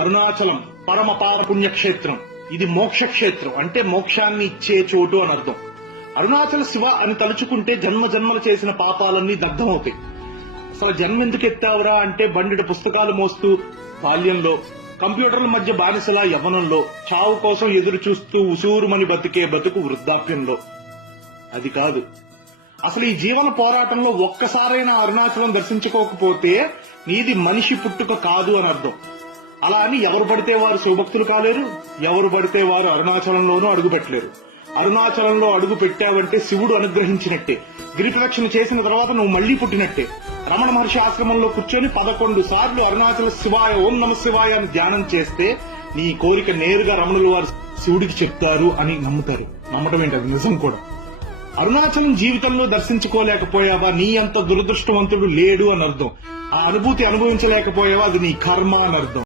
అరుణాచలం పరమ పావ పుణ్యక్షేత్రం. ఇది మోక్షక్షేత్రం, అంటే మోక్షాన్ని ఇచ్చే చోటు అని అర్థం. అరుణాచల శివ అని తలుచుకుంటే జన్మ జన్మలు చేసిన పాపాలన్నీ దగ్ధమవుతాయి. అసలు జన్మ ఎందుకు ఎత్తావురా అంటే బండిట పుస్తకాలు మోస్తూ బాల్యంలో, కంప్యూటర్ల మధ్య బానిసలా యవ్వనంలో, చావు కోసం ఎదురు చూస్తూ ఉసూరుమని బతికే బతుకు వృద్ధాప్యంలో. అది కాదు. అసలు ఈ జీవన పోరాటంలో ఒక్కసారైనా అరుణాచలం దర్శించుకోకపోతే నీది మనిషి పుట్టుక కాదు అని అర్థం. అలా అని ఎవరు పడితే వారు శివభక్తులు కాలేరు, ఎవరు పడితే వారు అరుణాచలంలోనూ అడుగు పెట్టలేరు. అరుణాచలంలో అడుగు పెట్టావంటే శివుడు అనుగ్రహించినట్టే. గిరిప్రదక్షిణ చేసిన తర్వాత నువ్వు మళ్లీ పుట్టినట్టే. రమణ మహర్షి ఆశ్రమంలో కూర్చొని 11 సార్లు అరుణాచల శివాయ ఓం నమ శివాయ అని ధ్యానం చేస్తే నీ కోరిక నేరుగా రమణులు వారు శివుడికి చెప్తారు అని నమ్ముతారు. నమ్మటం ఏంటి, అది నిజం కూడా. అరుణాచలం జీవితంలో దర్శించుకోలేకపోయావా, నీ అంత దురదృష్టవంతుడు లేడు అని అర్థం. ఆ అనుభూతి అనుభవించలేకపోయావా, అది నీ కర్మ అని అర్థం.